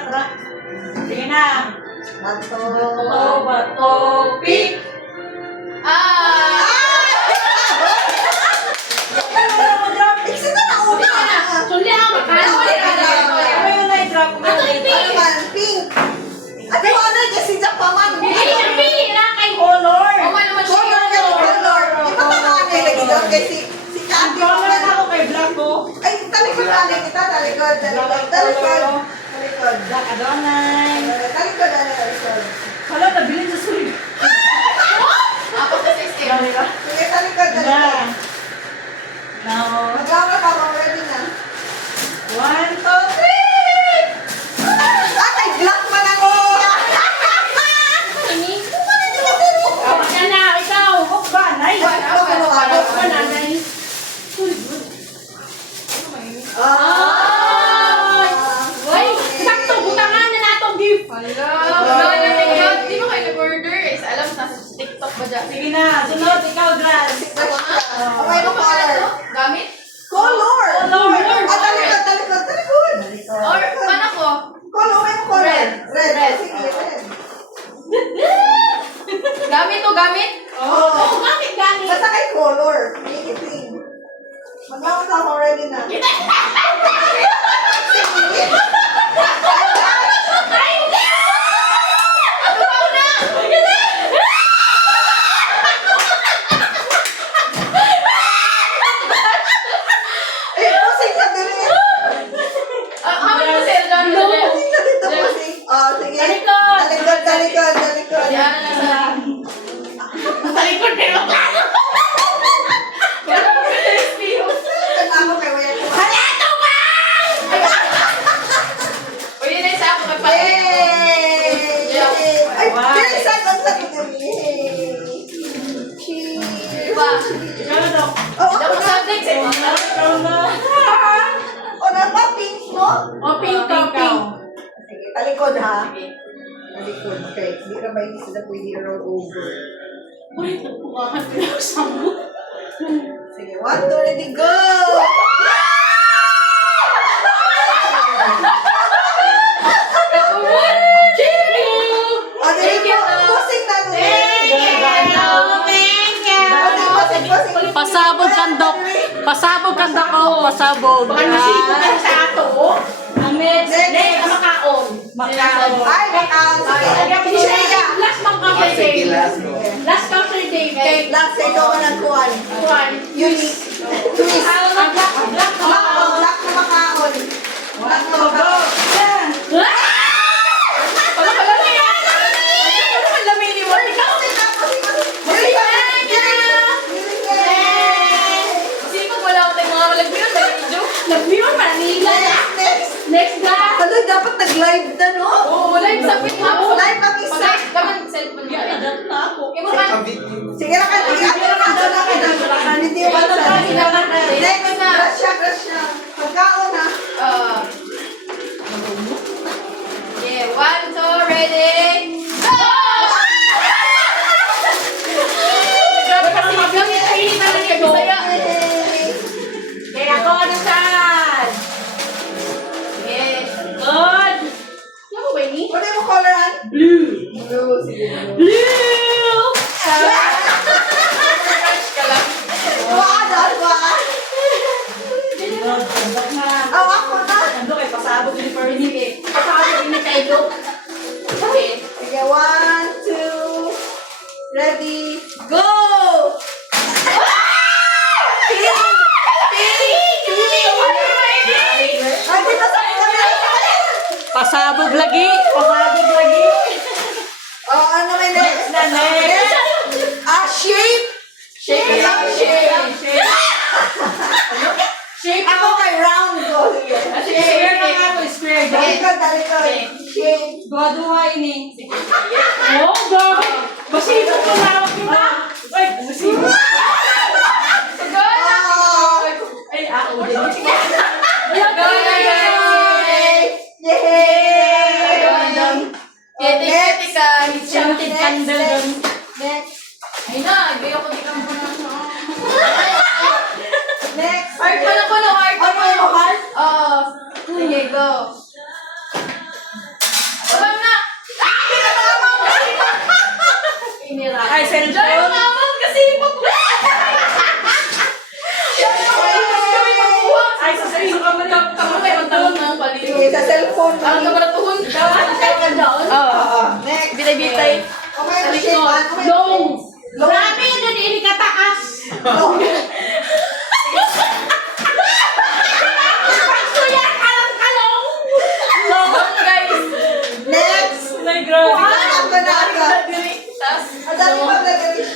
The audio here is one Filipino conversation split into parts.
tara. Sige na. Bato, pick. Iksi na na una. Suli ako, Ano yung na-drop mo? Ano man? Pink. Ano ano? Jessica pa man. pili na kay Color. Color ka ni color. Iba ka nga lagi daw kay si Candy pa Color man. na ako kay Black ko. Ay, talikod kita. Talikod. Black Adonai. Talikod. Hala, nabilin sa sulit. Ako sa 16. Sige, talikod. Na. Now, Maglawa ka ba? Ready na. 1, 2, 3. Ay, black man ang iya. Yan na, ikaw. Oh, banay. Ay, sakto, butangan na natong gift. Di mo kayo nag-order eh. Alam, nasa TikTok ba dyan? Sige na, sunod ikaw, Dran. Okay, no color. Gamit? Color. Color. Talikod. Or, paano ko? Color, may color. Red. Sige, red. Gamit to, gamit? Oo. Gamit. Basta kay color. Make it pink. Maglawa ka ako, ready na. Eh, pusing ka din eh. How many sale doon? Pusing ka dito, pusing. Oh, sige. Talikod. Yan na lang sa... Talikod kayo. Ako kay Waya ko. Uy, yun na isa ako magpapit. Yay! Ay, Wow. bilisan ang sabi niya. Yay! Diba? Ikaw na, Dok. Oh, Hindi ako subject eh. Ikaw na. oh, napa pink mo? O, pink ka, pink. Sige, talikod ha. Talikod. Okay, hindi ka ba hindi sila pwede roll over? Uy, nagpukahan ko yung sambo. Sige, 1, 2, ready, go! Pasabog kandok ko, pasabog. Baka nasiko ka sa ato. Ang next Next. makaon. Makaon. Ay, baka. Sige. Last month ka day. Last counter day. Okay, last sa ikaw ang nagkuhan. One. Unique. Twist. Ang black. Black na makaon. Black na makaon. Wala pala na yan. Ano naman lamini mo? Ikaw. Sipag wala ko tayong mga malagbiran. Nagbiran pa. Next na. Hala, dapat nag-live na, no? Oo, live sa pit na ako. Live ang isa. Kaman, cellphone ka. na ako. Imo man. Sige na kayo. Hindi ba Next, grasya. Pagkaon, ha? Yeah, 1, 2, ready, go! Grabe kasi magamit sa init na lang yung saya. Kaya ako na saan? Yeah. Good. Ano ba ini? Ano yung coloran? Blue. Blue, sige. Blue. Crush ka lang. Wala. Kandok na. Oh, ako na. Kandok ay pasabog ni Fernie. Sige. Pasawag ini tayo. Okay. Sige, 1, 2, ready, go! Ay, dito sa Pasabog lagi. Pasabog lagi. Oh, ano may next? Na next. Shape. Shape. Shape Ako kay round ko. Sige. Square na nga ako. Square. Talikod. Shape. Gaduha ini. Oh, gabi. Basibo ko na ako kita. Ay, basibo. Ay, ako din. Scented candle dun. Next. Ay na, ibigay ko di kang muna. Next. Art pala ko, no? Art Ano yung heart? Oh, sige, go. Ay, Diyan yung cellphone. naman kasi Ay, sa cellphone ka mo na. Kamu kayo magtanong ng paligid. Sige, sa cellphone. Ang kabaratuhon. Oo. Next. Bitay-bitay. Okay, shake one. Okay, Long. Long. Grabe, yun ini kataas. Long. Long, guys. Next. My grabe. Ang banata. Tas, Ang dami pa nag-reach.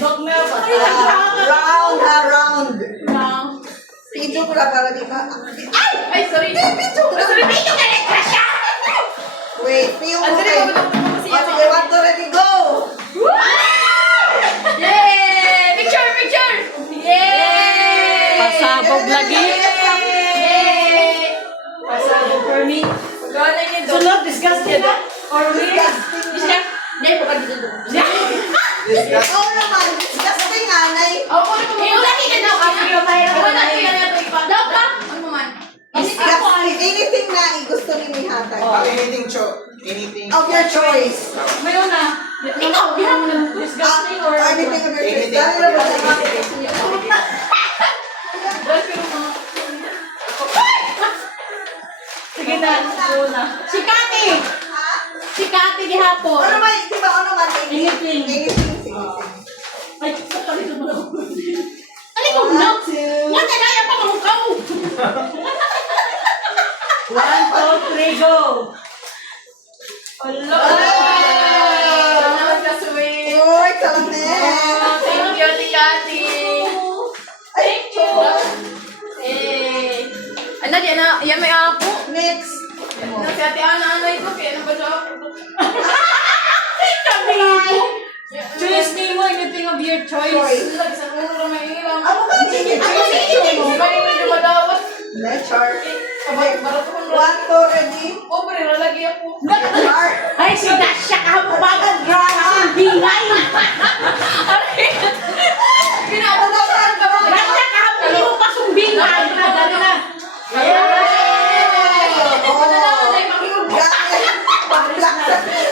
Dok na. Round ha, round. long. Video ko na para di ba? Ay, sorry. Sorry, video ka rin, Krasya! Wait, yung Ang sorry, okay. mabutong ko siya. Sige, one, two, ready, go! Yay! Picture, picture! Yay! Pasabog lagi. Yay! Pasabog for me. Gawin niyo doon. Sunod, disgusting na. Or me. Disgusting. Hindi, pa dito doon. Oo naman, disgusting anay. Ako na po. Yung laki ka daw. Ako na po yan yung iba. Daw pa? Ano man? Disgusting. Anything na gusto ni may hatay. Anything. Of your choice. Mayon na. Ikaw, yung Disgusting or... Anything of your choice. Anything. Dali na ba sa Sige na. Una. Si Kati! Si Kati gihapon. Ano man, di ba, ano man, Anything. Anything, sige, sige. Ay, sa kalito mo na. Ano ko na? One, two. Nga nalaya pa mga ikaw. 1, 2, 3, go. Hello. Salamat ka, sweet. Uy, kalamet. Thank you, Ate Kati. Thank you. Eh. Ano, yan may apo. Next. Ano, si Ate Ana, anay ko. Kaya ano ba siya ako? Choose me mo anything of your choice. Choice. Lag, sa mura may ilang. Ano ba? Sige, Ano, sige. may medyo madawat. Next, chart. Sabay, barato ko na. One, two, ready. Oh, pero lagi ako. Chart. Ay, si Dasha kahabagan. Grabe. Bingay. Pinapadawaran ka ba? Dasha kahabagan. Hindi mo pa sumbingay. Dali na.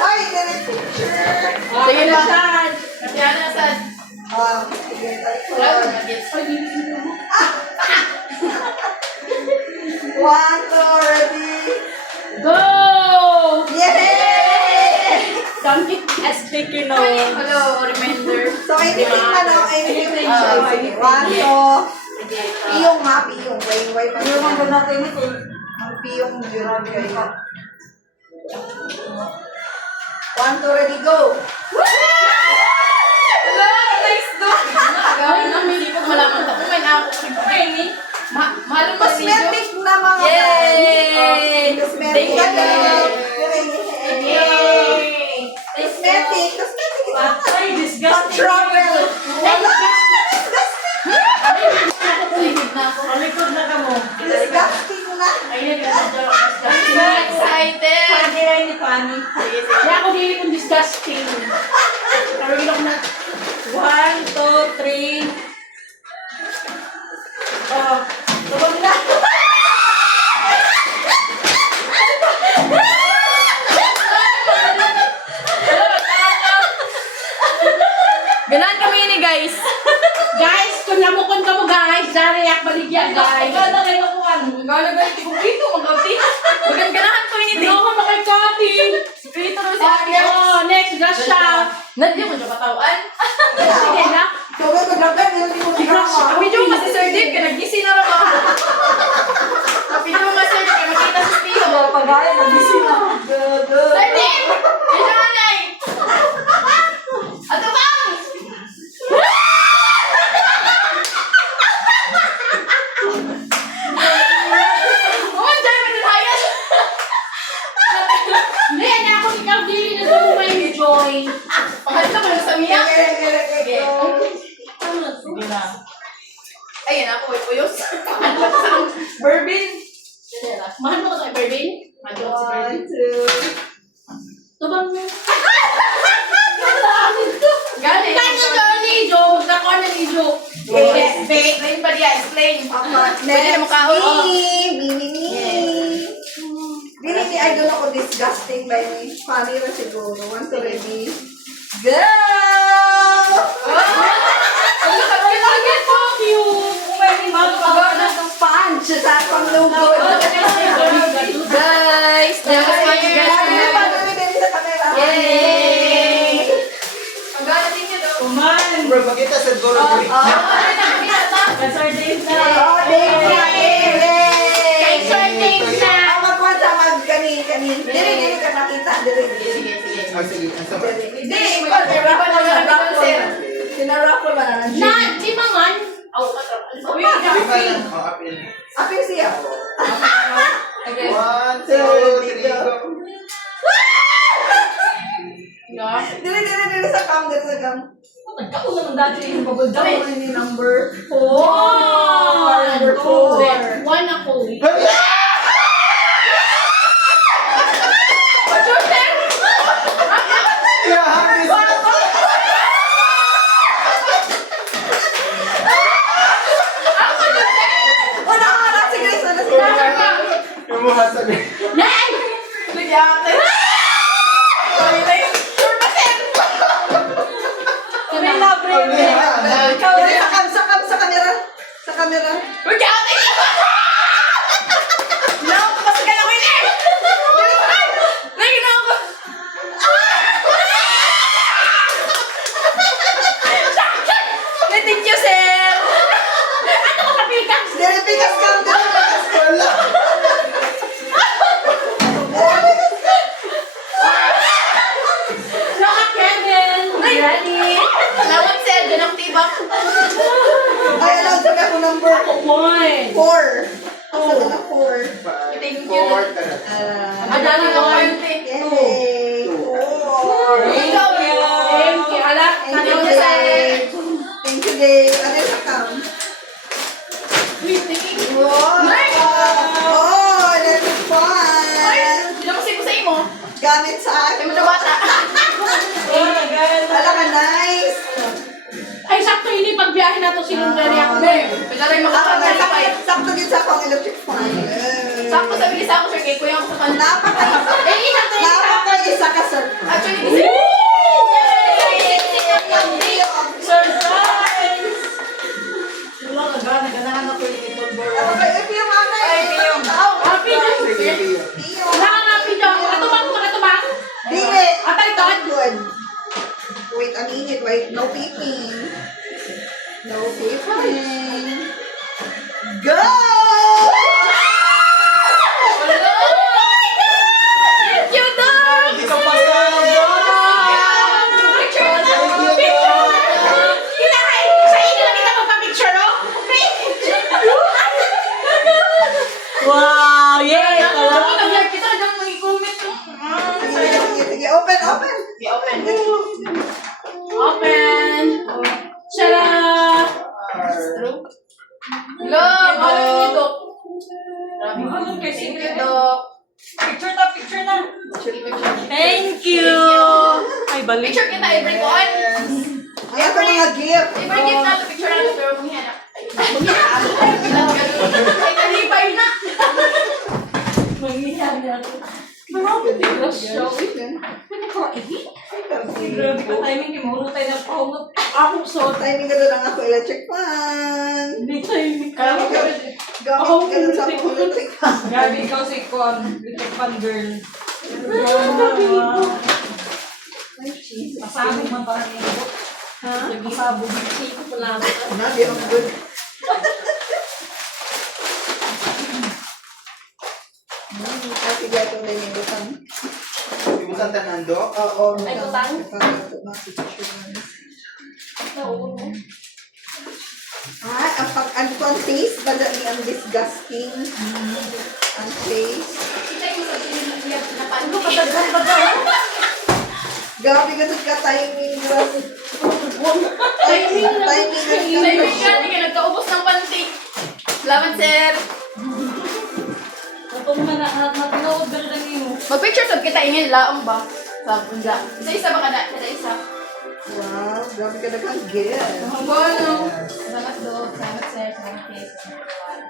Ay, ganit picture. Sige na, saan? Ate Ana, saan? Sige, talikod. Wala ko na-gets. One, two, ready. Go! Yay! Don't get as sticker no. Hello, reminder. So, anything na no, anything Ah, choice. Sige, one, two. Sige. Piyong ha, piyong. Way, pa. Ang piyong yun. One, two, ready, go. Hello, nice do. Gawin lang, hindi ko malaman ako. May ako. Mahal mo si video. Cosmetic na mga Yay! Cosmetic. Thank you. Cosmetic. Cosmetic. Ay, disgusting. Travel. Wala. Excited na ako. Alikod na ka mo. Disgusting na. Ayun. I'm so excited. Pani rin ni Pani. Sige, sige. Kaya ako dili kong disgusting. Karagin ako na. 1, 2, 3. Oh, tawag na. Ganahan kami ni guys. Guys, kung namukon ka mo guys, dariyak baligya guys. Ganda kayo ako ano. Gala-gala ko dito, magkati. Magandanahan ko ini Hindi dito. ako makikati. Dito na si Ate. Oh, next, Dasha. Nadyo mo siya katawan. Sige na. Tawag ko na ba? Hindi ko Dasha. Video mo si Sir Dave, ka nagising na rin ako. Video mo Sir Dave, ka makita sa Tio. Pagaya, magising na. Sir Dave! Video mo na eh! Ato bang! Oh, dyan mo nilhayan! Hindi, na ako ikaw dili na doon may enjoy. Pangalit na pala sa miya. Sige. Sige na. Ayun ako, may puyos. Bourbon. Mahal mo ko sa Berlin? Mahal mo ko sa Berlin? One, two. Tubang mo. Galing. Kanya to, Lijo. Magkakawa na Lijo. Explain pa diya, explain. Pwede na makaon. Mini. Dili ni idol ako disgusting by me. Funny ra siguro. One, two, ready. Go! Punch sa panglugod. Guys, that was my Yay! Ang ganda din yun, oh. Kuman. Bro, makita sa Goro Green. That's our day na. Oh, thank you. Thanks for things na. Ang magkwansa magkani. Dili ka nakita. Dili. Sige, sige. Ah, sige. Ang sama. Hindi, ikaw. Sinaraffle ba na ng Na, di man. Di ba lang? Oh, apil. Apil siya. 1, 2, 3, go. Dili. Sa cam. Nagkaunan ng dati yung bubble Ito gum. yung number 4. Number Number 4. One ako. Yeah, hangis. Sige. Yung mukha sa akin. Nagyate. Kami love rin. Ikaw rin. Sa camera. Sa camera. Magyate! Nakapapasok ka na ko yun eh! Lagi na ako! Thank you, sir! Ano ko kapikas? Dili pikas ka. Wala. Saka Kevin. Ready? Lawat, sir. Doon ang tibak. Ay, alam sabi ako number One. 4. Asa na na 4? Thank you. 4, tara. Adali ko. Yay! 4. Ikaw, Thank you. Ala, Thank Ano you, na sa Dave. Thank you, Dave. Ano yung account? Wow! Oh, that's fun! Nilamusin ko sa imo. Gamit sa Ay akin. mo na bata. Oh my God. Wala ka, nice! Ay, sakto yun yung pagbiyahe na to sinundari ako. Pwede rin makapag-verify. Sakto din sa akong electric fan. Sakto sa bilis ako, sir. Kaya kuya ako sa kanila. Napaka-isa ka, sir. Actually, kasi... Surprise! Wala ka gana. Ganahan ako yung itong Ano ba, if yung ano Ay, yung... Happy New Sige, Year. Pio. Nakaka-happy daw. Katubang mo, katubang. Dili! Atay, Todd. Good. Wait a minute, wait. No peeping. No peeping. Go! Thank you, Dog! Hindi ka pa sa Picture na! Thank you, Picture Dog. na! Kinakay! Sa inyo lang kita magpa-picture, no? Wow! Yay! Ako nag-like kita, dyan mo i-comment. Sige. Open. I-open. Open! Shara! Love! Ano yung Dok? Ano kay Thank you, Sige? Dok. Picture na, picture na. Thank you! Ay, balik. Picture kita, every con. Ayan ko mga gift. Every gift na ito, picture na ito, pero humihanap. Ay, kalipay na. Mangyayari ako. Marami din na show. Grabe ka timing ni Moro tayo na pahungot. Ako so. Timing ka doon ang ako electric fan. Hindi timing ka. Gamit ka doon sa akong electric fan. Grabe ikaw si Con. Little fan girl. Ay, Jesus. Pasabog man parang yung ha? Pasabog. Siko pala. Nabi, ang good. Kasi gato na yung butang. Yung isang tanando. Oo. Ay, butang? Ang taste, bala ni ang disgusting. Ang taste. Kita yung sa piniliyap na paano. Gabi ganun ka timing. Timing na. Timing ka, hindi ka nagkaubos ng panty. Salamat, sir. Itong na-order lang yun. Mag-picture sab kita ingin laong ba? Sabon da. Isa-isa ba kada? Isa-isa. Wow, grabe ka na kang gift. Ang bono. Salamat do. Salamat, sir. Salamat, sis.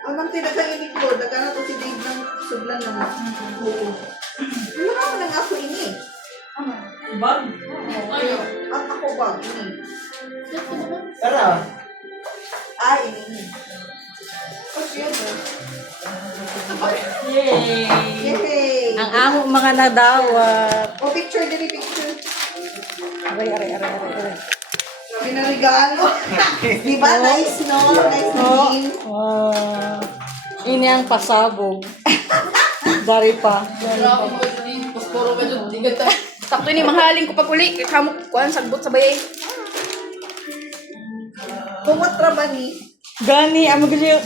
Ang nang tinagkainit ko, daga na to si Dave ng sublan naman. Oo. Wala ka nang ako ini. Bag. Ano? Ang ako ba? Ini. Tara. Ini. Kasi yun. Yay! Yay! Ang amo mga nadawat. O, picture, dali picture. Aray. Grabe na regalo. Di ba? Nice, no? Nice na Oh. game. Ini ang pasabog. Dari pa. Wala akong mga dyan. Puspuro ka dyan. Di ganda. Sakto ni mahaling ko pag uli. Kamok kuhan, sagbot sa bayay. Kumatra ba ni? Gani, ang magaling.